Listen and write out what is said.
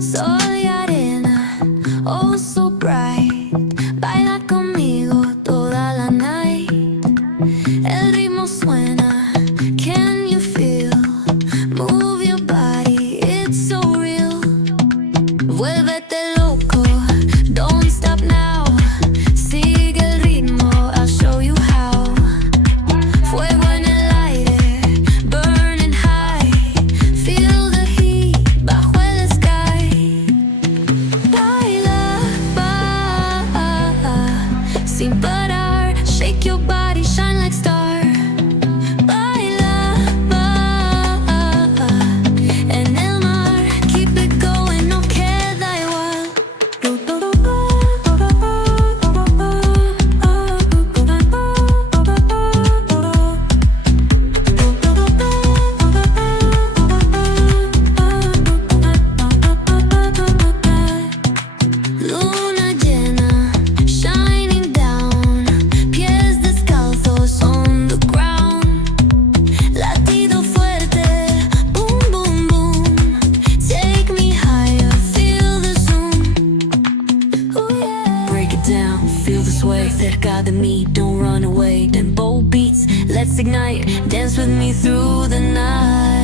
Soy arena, oh so bright. Baila conmigo toda la night. El ritmo suena, can you feel? Move your body, it's so real. Vuélvete loco, don't stop now. Sigue el ritmo, I'll show you how. Fuego en el aire, burning high. Feel the heat bajo el sky. Baila, sin parar. Shake your body, shine like star. Baila, en el mar. Keep it going, no queda igual. Luna llena, shining down. Pies descalzos on the ground. Latido fuerte, boom, boom, boom. Take me higher, feel the zoom. Ooh, yeah. Break it down, feel the sway. Cerca de mí, don't run away. Tempo beats, let's ignite. Dance with me through the night.